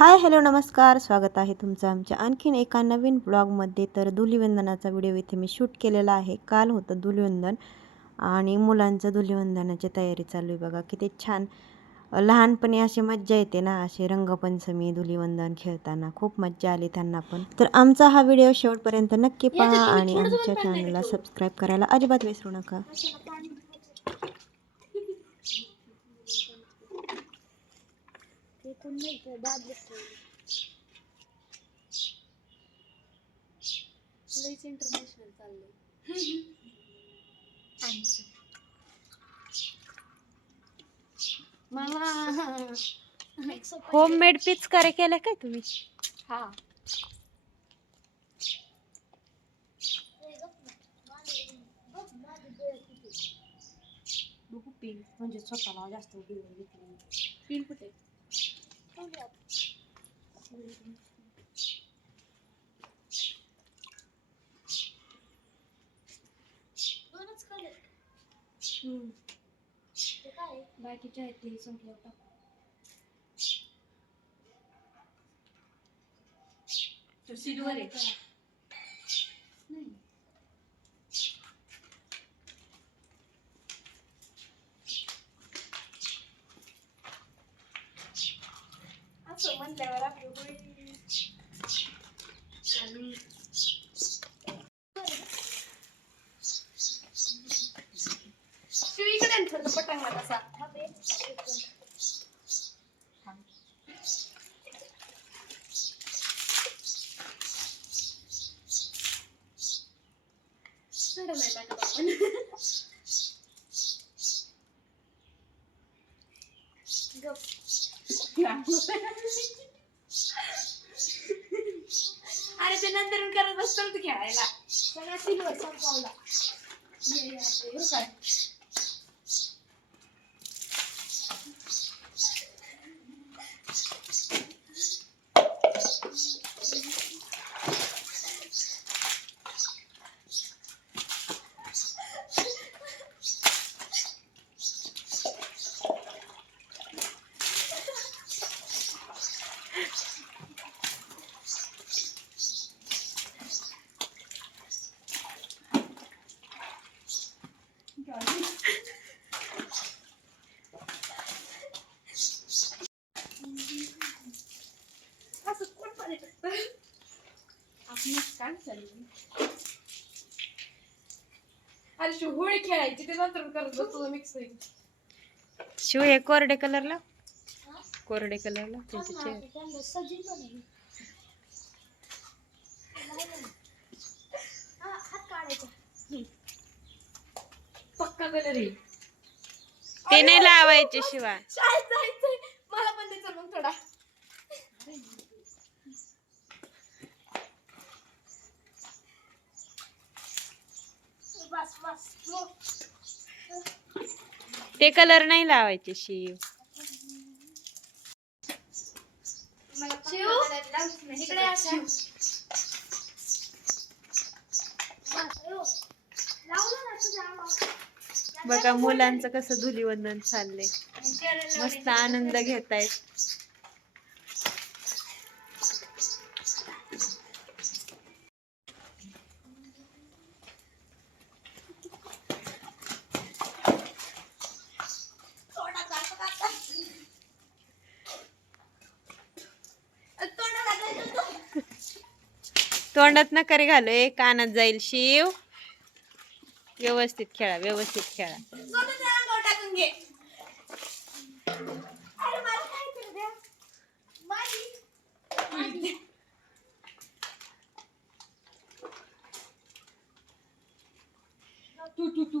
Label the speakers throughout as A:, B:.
A: Hi hello नमस्कार. स्वागत आहे तुमचं आमच्या आणखीन एका नवीन ब्लॉगमध्ये. तर धुलिवंदनाचा व्हिडिओ इथे मी शूट केलेला आहे. काल होतं धुलिवंदन आणि मुलांचं धुलिवंदनाची तयारी चालू आहे बघा. किती छान लहानपणी अशी मज्जा येते ना असे रंगपंचमी धुलिवंदन खेळताना. खूप मज्जा आली त्यांना पण. तर आमचा हा व्हिडिओ शेवटपर्यंत नक्की पहा आणि आमच्या चॅनलला सबस्क्राईब करायला अजिबात विसरू नका.
B: Yakın neyse ben de söyleyeyim. Hiç international sallayayım. Anca.
A: मामा होममेड पीच करे केलं काय तुम्ही
B: हा बघू पिन म्हणजे स्वतःला जास्त पिन कुठे पिन कुठे हम्म. बाकीच्या आहेत ते संपल्यावर टाकू सिल्वर आहे नाही असं म्हणल्यावर आपली होईल आणि शिव इकडे आहे ना थोडं पटांगणात असा थोडं नाही टाकत आपण अरे ते नंतर करत बसतो ना तू खेळायला. सगळा सिल्वर संपवला ये, ये, ये, हे काय? असं कोण पाणी टाकतं? आपण काय अरे शिव, होळी खेळायची ते नंतर करत बसतो मिक्स
A: शिव हे कोरडे कलरला कोरडे कलरला त्यांचे चेहरे
B: पक्का कलर आहे.
A: ते नाही लावायचे शिवाय
B: शाळेत जायचंय. मला पण द्यायचं मग थोडा.
A: ते कलर नाही लावायचे
B: शिव.
A: बघा मुलांचं कसं धुलीवंदन चाललंय. मस्त आनंद घेतायत. तोंडात नकारी घालू. एक कानात जाईल शिव. व्यवस्थित खेळा व्यवस्थित खेळा
B: टाकून घे अरे मला काय करू द्या माझी तू तू तू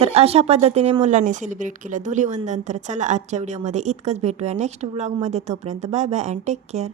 A: तर अशा पद्धतीने मुलांनी सेलिब्रेट केलं. धुलीवंदन. तर चला आजच्या व्हिडिओमध्ये इतकंच भेटूया. नेक्स्ट व्लॉगमध्ये तोपर्यंत bye bye and take care